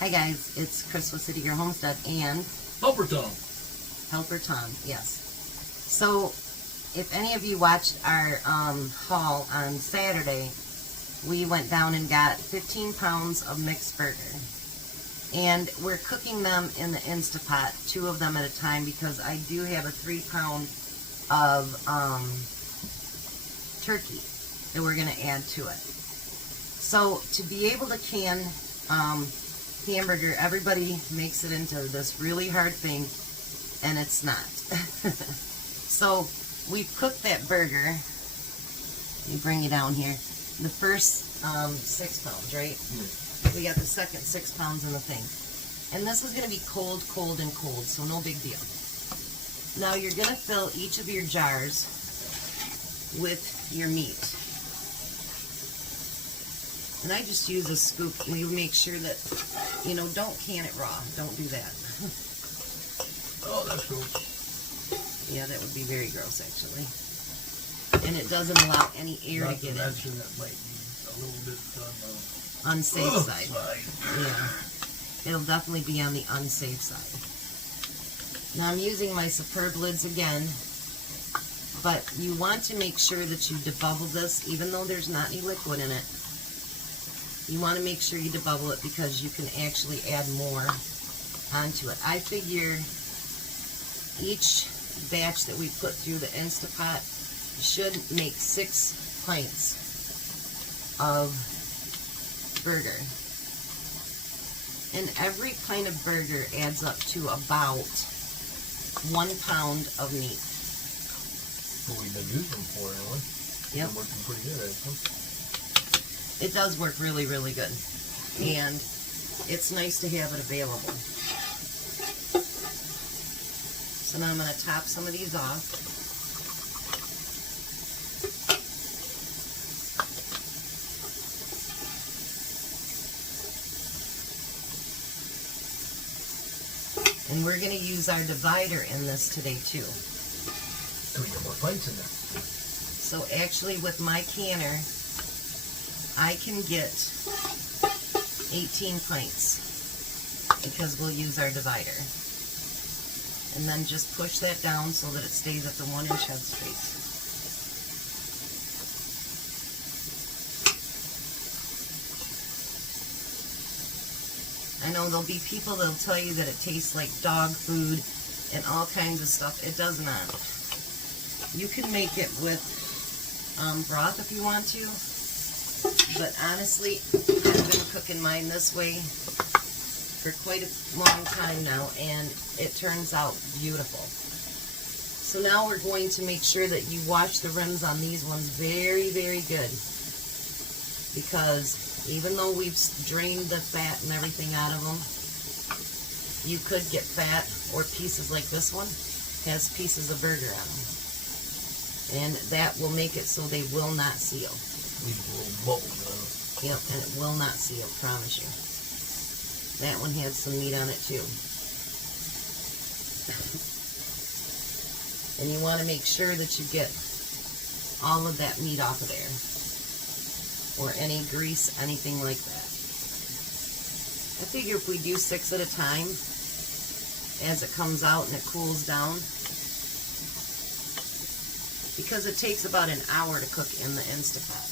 Hi guys, it's Chris with City Gear Homestead and Helper Tom. Helper Tom, yes. So, if any of you watched our haul on Saturday, we went down and got 15 pounds of mixed burger. And we're cooking them in the Instapot, 2 of them at a time, because I do have a 3 pound of turkey that we're going to add to it. So, to be able to can hamburger, everybody makes it into this really hard thing, and it's not. So we cooked that burger. Let me bring you down here. The first 6 pounds, right? We got the second 6 pounds in the thing. And this is going to be cold, cold, and cold, so no big deal. Now you're going to fill each of your jars with your meat. And I just use a scoop. We make sure that, you know, don't can it raw. Don't do that. Oh, that's gross. Yeah, that would be very gross, actually. And it doesn't allow any air to get in. That might be a little bit on the Unsafe side. Yeah. It'll definitely be on the unsafe side. Now I'm using my Superb lids again. But you want to make sure that you debubble this, even though there's not any liquid in it. You want to make sure you debubble it because you can actually add more onto it. I figure each batch that we put through the Instapot should make 6 pints of burger. And every pint of burger adds up to about 1 pound of meat. What we've been using them for, anyway. Yep. It's working pretty good, actually. It does work really, really good. And it's nice to have it available. So now I'm going to top some of these off. And we're going to use our divider in this today too. So we get more bites in there. So actually with my canner, I can get 18 pints because we'll use our divider. And then just push that down so that it stays at the 1 inch head space. I know there'll be people that'll tell you that it tastes like dog food and all kinds of stuff. It does not. You can make it with broth if you want to. But honestly, I've been cooking mine this way for quite a long time now, and it turns out beautiful. So now we're going to make sure that you wash the rims on these ones very, very good. Because even though we've drained the fat and everything out of them, you could get fat or pieces like this one has pieces of burger on them. And that will make it so they will not seal. Leave a little bubble on it. Yep, and it will not seal, promise you. That one had some meat on it too. And you want to make sure that you get all of that meat off of there. Or any grease, anything like that. I figure if we do 6 at a time, as it comes out and it cools down, because it takes about an hour to cook in the Instapot,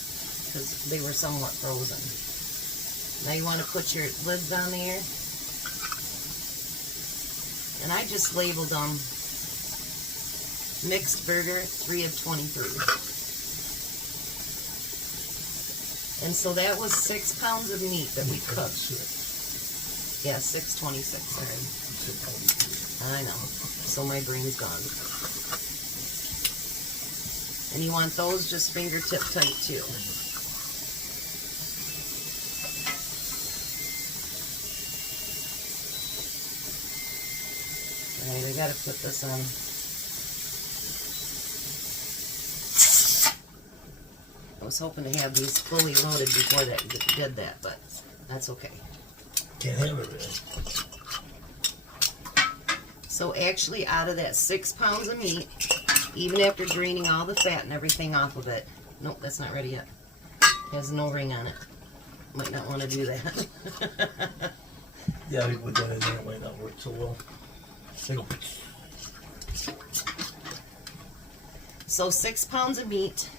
because they were somewhat frozen. Now you want to put your lids on there. And I just labeled them mixed burger 3 of 23. And so that was 6 pounds of meat that we cooked. Yeah, 626, sorry. I know. So my brain's gone. And you want those just fingertip tight too. Alright, I gotta put this on. I was hoping to have these fully loaded before that did that, but that's okay. Can't have it really. So actually out of that 6 pounds of meat, even after draining all the fat and everything off of it, nope, that's not ready yet. It has no ring on it. Might not want to do that. Yeah, we put that in there. It might not work so well. There you go. So 6 pounds of meat.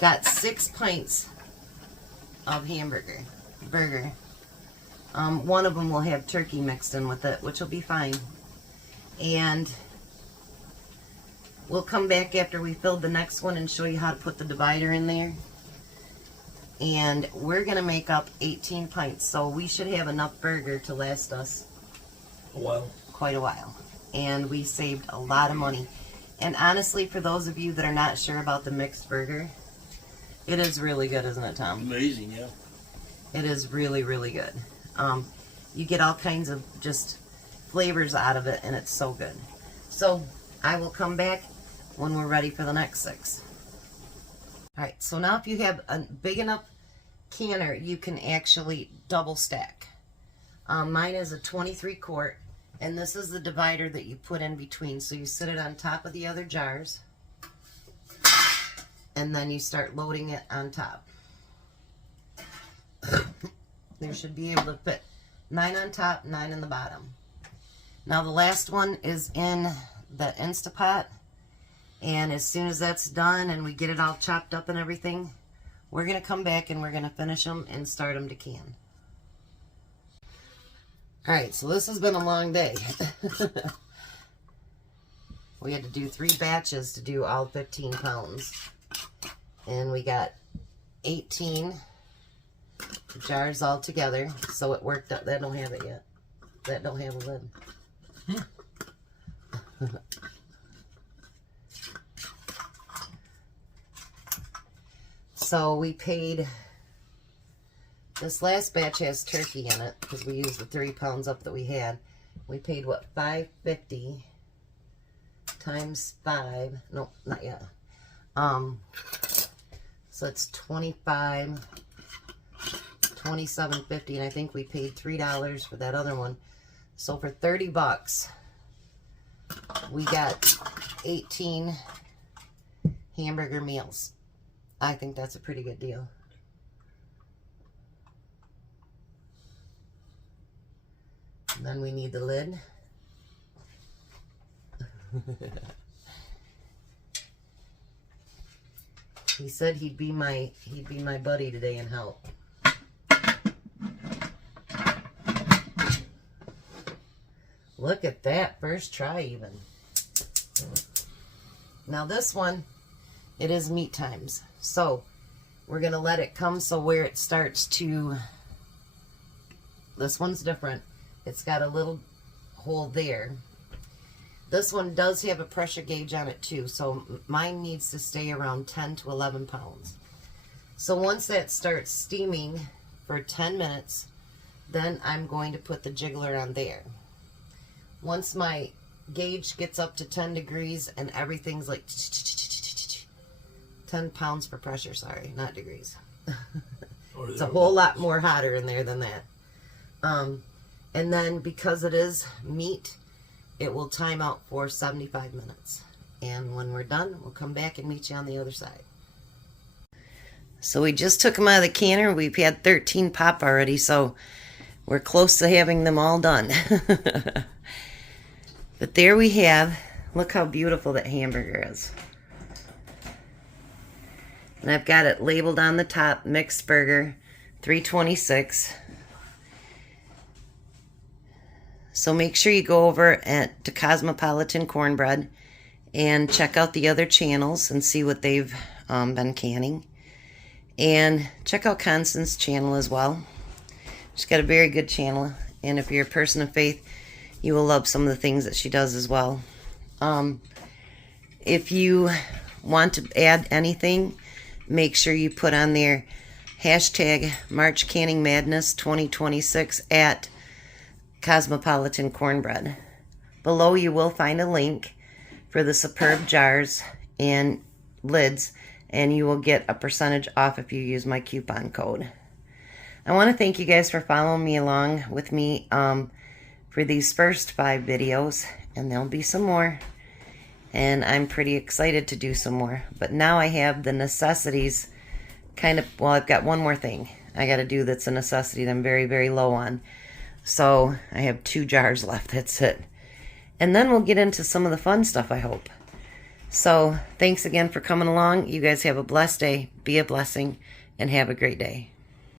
Got 6 pints of burger. One of them will have turkey mixed in with it, which will be fine. And we'll come back after we filled the next one and show you how to put the divider in there. And we're going to make up 18 pints, so we should have enough burger to last us A while. quite a while. And we saved a lot of money. And honestly, for those of you that are not sure about the mixed burger, it is really good, isn't it, Tom? Amazing, yeah. It is really, really good. You get all kinds of just flavors out of it, and it's so good. So I will come back when we're ready for the next 6. All right, so now if you have a big enough canner, you can actually double stack. Mine is a 23 quart, and this is the divider that you put in between. So you sit it on top of the other jars, and then you start loading it on top. There should be able to fit 9 on top, 9 in the bottom. Now the last one is in the Instapot, and as soon as that's done and we get it all chopped up and everything, we're going to come back and we're going to finish them and start them to can. Alright, so this has been a long day. We had to do 3 batches to do all 15 pounds. And we got 18 jars all together, so it worked out. That don't have it yet. That don't have a lid. So we paid, this last batch has turkey in it because we used the 3 pounds up that we had. We paid what, $5.50 times 5. No, not yet. So it's $27.50, and I think we paid $3 for that other one. So for 30 bucks, we got 18 hamburger meals. I think that's a pretty good deal. And then we need the lid. He said he'd be my buddy today and help. Look at that, first try even. Now this one, it is meat times. So we're gonna let it come so where it starts to, this one's different. It's got a little hole there. This one does have a pressure gauge on it too, so mine needs to stay around 10 to 11 pounds. So once that starts steaming for 10 minutes, then I'm going to put the jiggler on there. Once my gauge gets up to 10 degrees and everything's like 10 pounds per pressure, sorry, not degrees. It's a whole lot more hotter in there than that. And then because it is meat, it will time out for 75 minutes. And when we're done, we'll come back and meet you on the other side. So we just took them out of the canner. We've had 13 pop already, so we're close to having them all done. But there we have, look how beautiful that hamburger is. And I've got it labeled on the top, mixed burger, $3.26. So make sure you go over to Cosmopolitan Cornbread and check out the other channels and see what they've been canning. And check out Constance's channel as well. She's got a very good channel. And if you're a person of faith, you will love some of the things that she does as well. If you want to add anything, make sure you put on there hashtag March Canning Madness 2026 at Cosmopolitan Cornbread. Below you will find a link for the superb jars and lids, and you will get a percentage off if you use my coupon code. I want to thank you guys for following me along with me for these first 5 videos, and there'll be some more, and I'm pretty excited to do some more. But now I have the necessities kind of, well, I've got one more thing I got to do that's a necessity that I'm very, very low on. So I have 2 jars left. That's it. And then we'll get into some of the fun stuff, I hope. So thanks again for coming along. You guys have a blessed day. Be a blessing and have a great day.